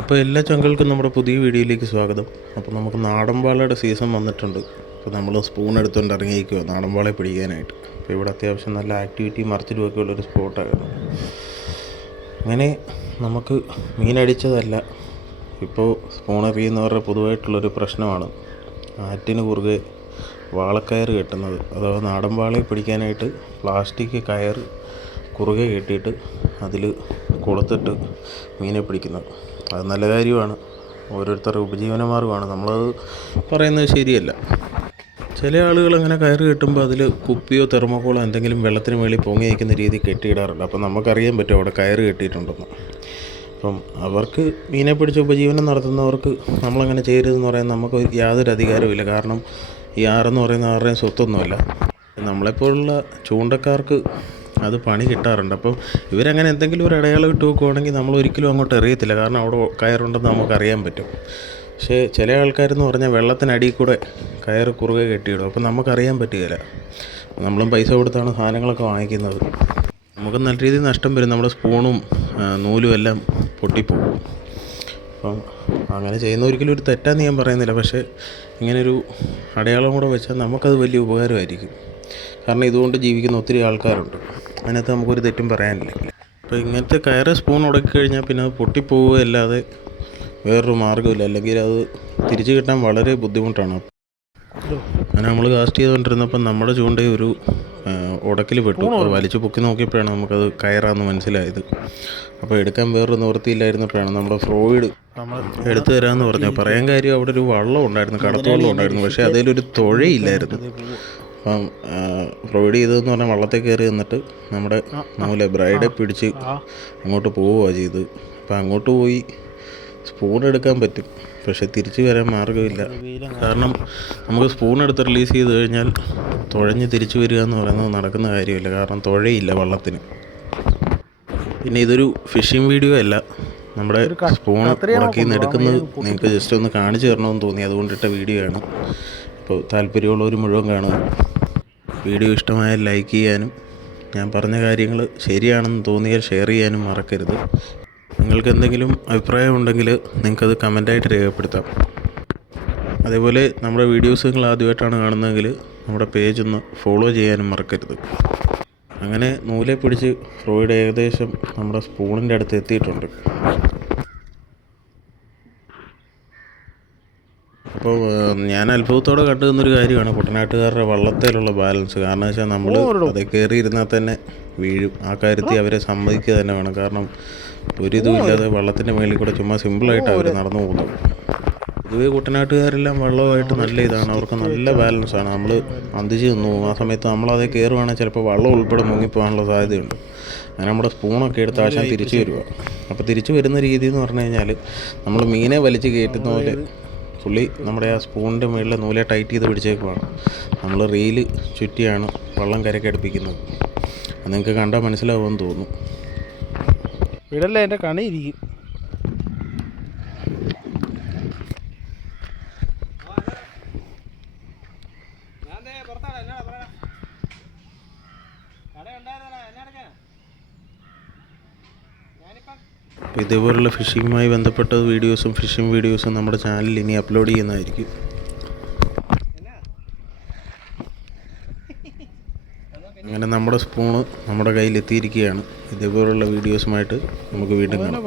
അപ്പോൾ എല്ലാ ചങ്കൾക്കും നമ്മുടെ പുതിയ വീഡിയോയിലേക്ക് സ്വാഗതം. അപ്പോൾ നമുക്ക് നാടൻ വാളയുടെ സീസൺ വന്നിട്ടുണ്ട്. അപ്പോൾ നമ്മൾ സ്പൂൺ എടുത്തുകൊണ്ട് ഇറങ്ങിയിരിക്കുക നാടൻ വാളയെ പിടിക്കാനായിട്ട്. അപ്പോൾ ഇവിടെ അത്യാവശ്യം നല്ല ആക്ടിവിറ്റി മറിച്ചിടുമൊക്കെ ഉള്ളൊരു സ്പോട്ടായിരുന്നു. അങ്ങനെ നമുക്ക് മീനടിച്ചതല്ല, ഇപ്പോൾ സ്പൂൺ എറിയുന്നവരുടെ പൊതുവായിട്ടുള്ളൊരു പ്രശ്നമാണ് ആറ്റിന് കുറുകെ വാളക്കയർ കെട്ടുന്നത്. അഥവാ നാടൻ വാളയെ പിടിക്കാനായിട്ട് പ്ലാസ്റ്റിക് കയർ കുറുകെ കെട്ടിയിട്ട് അതിൽ കൊളുത്തിട്ട് മീനെ പിടിക്കുന്നത്. അത് നല്ല കാര്യമാണ്, ഓരോരുത്തരുടെ ഉപജീവനമാർഗ്ഗമാണ്. നമ്മളത് പറയുന്നത് ശരിയല്ല. ചില ആളുകൾ അങ്ങനെ കയറ് കെട്ടുമ്പോൾ അതിൽ കുപ്പിയോ തെർമോക്കോളോ എന്തെങ്കിലും വെള്ളത്തിന് മേളിൽ പൊങ്ങി നിൽക്കുന്ന രീതിയിൽ കെട്ടിയിടാറുണ്ട്. അപ്പം നമുക്കറിയാൻ പറ്റും അവിടെ കയറ് കെട്ടിയിട്ടുണ്ടെന്ന്. അപ്പം അവർക്ക് മീനെ പിടിച്ച് ഉപജീവനം നടത്തുന്നവർക്ക് നമ്മളങ്ങനെ ചെയ്യരുതെന്ന് പറയാൻ നമുക്ക് യാതൊരു അധികാരവുമില്ല. കാരണം ഈ ആറെന്ന് പറയുന്ന ആരുടെയും സ്വത്തൊന്നുമല്ല. നമ്മളെപ്പോലുള്ള ചൂണ്ടക്കാർക്ക് അത് പണി കിട്ടാറുണ്ട്. അപ്പോൾ ഇവരങ്ങനെ എന്തെങ്കിലും ഒരു അടയാളം ഇട്ട് വെക്കുവാണെങ്കിൽ നമ്മൾ ഒരിക്കലും അങ്ങോട്ട് എറിയത്തില്ല, കാരണം അവിടെ കയറുണ്ടെന്ന് നമുക്കറിയാൻ പറ്റും. പക്ഷേ ചില ആൾക്കാരെന്ന് പറഞ്ഞാൽ വെള്ളത്തിനടിയിൽ കൂടെ കയർ കുറുകെ കെട്ടിയിടും. അപ്പോൾ നമുക്കറിയാൻ പറ്റുകയില്ല. നമ്മളും പൈസ കൊടുത്താണ് സാധനങ്ങളൊക്കെ വാങ്ങിക്കുന്നത്. നമുക്ക് നല്ല രീതിയിൽ നഷ്ടം വരും. നമ്മുടെ സ്പൂണും നൂലും എല്ലാം പൊട്ടിപ്പോകും. അപ്പം അങ്ങനെ ചെയ്യുന്ന ഒരിക്കലും ഒരു തെറ്റാന്ന് ഞാൻ പറയുന്നില്ല. പക്ഷേ ഇങ്ങനൊരു അടയാളം കൂടെ വെച്ചാൽ നമുക്കത് വലിയ ഉപകാരമായിരിക്കും. കാരണം ഇതുകൊണ്ട് ജീവിക്കുന്ന ഒത്തിരി ആൾക്കാരുണ്ട്. അതിനകത്ത് നമുക്കൊരു തെറ്റും പറയാനില്ല. അപ്പോൾ ഇങ്ങനത്തെ കയറ് സ്പൂൺ ഉടക്കി കഴിഞ്ഞാൽ പിന്നെ അത് പൊട്ടിപ്പോവുകയല്ലാതെ വേറൊരു മാർഗ്ഗമില്ല. അല്ലെങ്കിൽ അത് തിരിച്ചു കിട്ടാൻ വളരെ ബുദ്ധിമുട്ടാണ്. അങ്ങനെ നമ്മൾ കാസ്റ്റ് ചെയ്തുകൊണ്ടിരുന്നപ്പം നമ്മുടെ ചൂണ്ട ഒരു ഉടക്കിൽ പെട്ടു. അത് വലിച്ചു പൊക്കി നോക്കിയപ്പോഴാണ് നമുക്കത് കയറാമെന്ന് മനസ്സിലായത്. അപ്പോൾ എടുക്കാൻ വേറൊരു നിവൃത്തിയില്ലായിരുന്നപ്പോഴാണ് നമ്മുടെ ഫ്രോയിഡ് എടുത്തു തരാമെന്ന് പറഞ്ഞു. പറയാൻ കാര്യം അവിടെ ഒരു വള്ളം ഉണ്ടായിരുന്നു, കടത്തുവള്ളം ഉണ്ടായിരുന്നു. പക്ഷേ അതിലൊരു തുഴയില്ലായിരുന്നു. അപ്പം പ്രൊവൈഡ് ചെയ്തതെന്ന് പറഞ്ഞാൽ വള്ളത്തിൽ കയറി നിന്നിട്ട് നമ്മുടെ നൂലെ ബ്രൈഡെ പിടിച്ച് അങ്ങോട്ട് പോവുകയാണ് ചെയ്ത്. അപ്പം അങ്ങോട്ട് പോയി സ്പൂൺ എടുക്കാൻ പറ്റും, പക്ഷെ തിരിച്ച് വരാൻ മാർഗ്ഗമില്ല. കാരണം നമുക്ക് സ്പൂൺ എടുത്ത് റിലീസ് ചെയ്ത് കഴിഞ്ഞാൽ തുഴഞ്ഞ് തിരിച്ചു വരിക എന്ന് പറയുന്നത് നടക്കുന്ന കാര്യമില്ല. കാരണം തുഴയില്ല വള്ളത്തിന്. പിന്നെ ഇതൊരു ഫിഷിംഗ് വീഡിയോ അല്ല, നമ്മുടെ സ്പൂൺ ഉടക്കിൽ നിന്ന് എടുക്കുന്നത് നിങ്ങൾക്ക് ജസ്റ്റ് ഒന്ന് കാണിച്ചു തരണമെന്ന് തോന്നി, അതുകൊണ്ടിട്ട വീഡിയോ ആണ്. അപ്പോൾ താല്പര്യമുള്ളവർ മുഴുവൻ കാണുക. വീഡിയോ ഇഷ്ടമായാൽ ലൈക്ക് ചെയ്യാനും ഞാൻ പറഞ്ഞ കാര്യങ്ങൾ ശരിയാണെന്ന് തോന്നിയാൽ ഷെയർ ചെയ്യാനും മറക്കരുത്. നിങ്ങൾക്ക് എന്തെങ്കിലും അഭിപ്രായം ഉണ്ടെങ്കിൽ നിങ്ങൾക്കത് കമൻറ്റായിട്ട് രേഖപ്പെടുത്താം. അതേപോലെ നമ്മുടെ വീഡിയോസ് നിങ്ങൾ ആദ്യമായിട്ടാണ് കാണുന്നതെങ്കിൽ നമ്മുടെ പേജ് ഒന്ന് ഫോളോ ചെയ്യാനും മറക്കരുത്. അങ്ങനെ നൂലെ പിടിച്ച് ഫ്രോയിഡ് ഏകദേശം നമ്മുടെ സ്പൂണിൻ്റെ അടുത്ത് എത്തിയിട്ടുണ്ട്. അപ്പോൾ ഞാൻ അത്ഭുതത്തോടെ കണ്ടു നിന്നൊരു കാര്യമാണ് കുട്ടനാട്ടുകാരുടെ വള്ളത്തേലുള്ള ബാലൻസ്. കാരണം വെച്ചാൽ നമ്മൾ അതേ കയറി ഇരുന്നാൽ തന്നെ വീഴും. ആ കാര്യത്തിൽ അവരെ സമ്മതിക്കുക തന്നെ വേണം. കാരണം ഒരിതും ഇല്ലാതെ വള്ളത്തിൻ്റെ മേളിൽ കൂടെ ചുമ്മാ സിമ്പിളായിട്ട് അവർ നടന്നു പോകുന്നത്. പൊതുവേ കുട്ടനാട്ടുകാരെല്ലാം വള്ളമായിട്ട് നല്ല ഇതാണ്, അവർക്ക് നല്ല ബാലൻസാണ്. നമ്മൾ അന്തിച്ച് നിന്നു പോകും. ആ സമയത്ത് നമ്മളതേ കയറുവാണെങ്കിൽ ചിലപ്പോൾ വള്ളം ഉൾപ്പെടെ മുങ്ങിപ്പോകാനുള്ള സാധ്യതയുണ്ട്. അങ്ങനെ നമ്മുടെ സ്പൂണൊക്കെ എടുത്ത് ആശാൻ തിരിച്ചു വരിക. അപ്പോൾ തിരിച്ചു വരുന്ന രീതി എന്ന് പറഞ്ഞു കഴിഞ്ഞാൽ നമ്മൾ മീനെ വലിച്ച് കയറ്റുന്ന പോലെ പുള്ളി നമ്മുടെ ആ സ്പൂണിൻ്റെ മുകളിൽ നൂലെ ടൈറ്റ് ചെയ്ത് പിടിച്ചേക്കുവാണ്. നമ്മൾ റീല് ചുറ്റിയാണ് വള്ളം കരക്കടുപ്പിക്കുന്നത്. അത് നിങ്ങൾക്ക് കണ്ടാൽ മനസ്സിലാവുമെന്ന് തോന്നുന്നു. ഇടല്ലേ എൻ്റെ കണിയിരിക്കും. അപ്പോൾ ഇതേപോലുള്ള ഫിഷിങ്ങുമായി ബന്ധപ്പെട്ട വീഡിയോസും ഫിഷിംഗ് വീഡിയോസും നമ്മുടെ ചാനലിൽ ഇനി അപ്ലോഡ് ചെയ്യുന്നതായിരിക്കും. അങ്ങനെ നമ്മുടെ സ്പൂണ് നമ്മുടെ കയ്യിൽ എത്തിയിരിക്കുകയാണ്. ഇതേപോലുള്ള വീഡിയോസുമായിട്ട് നമുക്ക് വീണ്ടും കാണാം.